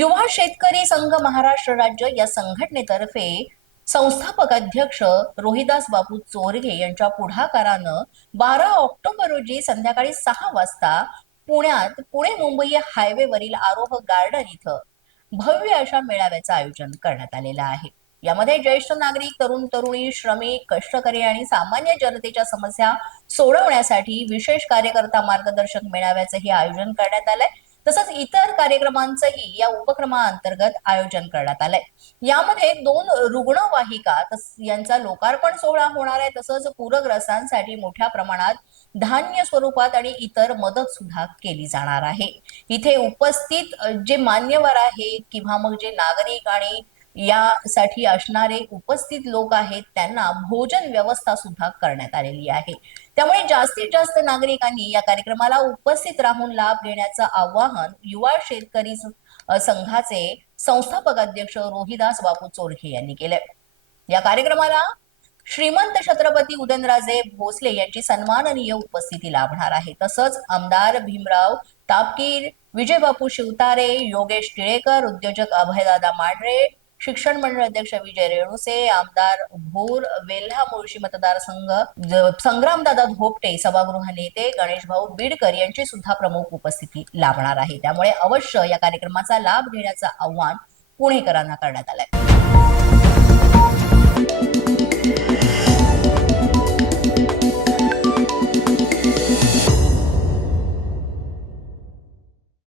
शेतकरी संघ महाराष्ट्र राज्य या संघटनेतर्फे संस्थापक अध्यक्ष रोहिदास बापू चोरगे यांच्या पुढाकारानं बारा ऑक्टोबर रोजी संध्याकाळी सहा वाजता पुण्यात पुणे मुंबई हायवेवरील आरोह गार्डन इथं भव्य अशा मेळाव्याचं आयोजन करण्यात आलेलं आहे. यामध्ये ज्येष्ठ नागरिक तरुण तरुणी श्रमिक कष्टकरी आणि सामान्य जनतेच्या समस्या सोडवण्यासाठी विशेष कार्यकर्ता मार्गदर्शक मेळाव्याचंही आयोजन करण्यात आलंय. तसंच इतर कार्यक्रमांचंही या उपक्रमाअंतर्गत आयोजन करण्यात आलंय. यामध्ये दोन रुग्णवाहिका यांचा लोकार्पण सोहळा होणार आहे. तसंच पूरग्रस्तांसाठी मोठ्या प्रमाणात धान्य स्वरूपात आणि इतर मदत सुद्धा केली जाणार आहे. इथे उपस्थित जे मान्यवर आहेत किंवा मग जे नागरिक आणि यासाठी असणारे उपस्थित लोक आहेत त्यांना भोजन व्यवस्था सुद्धा करण्यात आलेली आहे. त्यामुळे जास्तीत जास्त नागरिकांनी या कार्यक्रमाला उपस्थित राहून लाभ घेण्याचं आवाहन युवा शेतकरी संघाचे संस्थापक अध्यक्ष रोहिदास बापू चोरखे यांनी केलंय. या कार्यक्रमाला श्रीमंत छत्रपती उदयनराजे भोसले यांची सन्माननीय उपस्थिती लाभणार आहे. तसंच आमदार भीमराव तापकीर विजयबापू शिवतारे योगेश टिळेकर उद्योजक अभयदादा मांढरे शिक्षण मंडळ अध्यक्ष विजय रेणुसे आमदार भोर वेल्हा मुळशी मतदारसंघ संग्रामदादा धोपटे सभागृह नेते गणेश भाऊ बीडकर यांची सुद्धा प्रमुख उपस्थिती लाभणार आहे. त्यामुळे अवश्य या कार्यक्रमाचा लाभ घेण्याचं आव्हान पुणेकरांना करण्यात आलंय.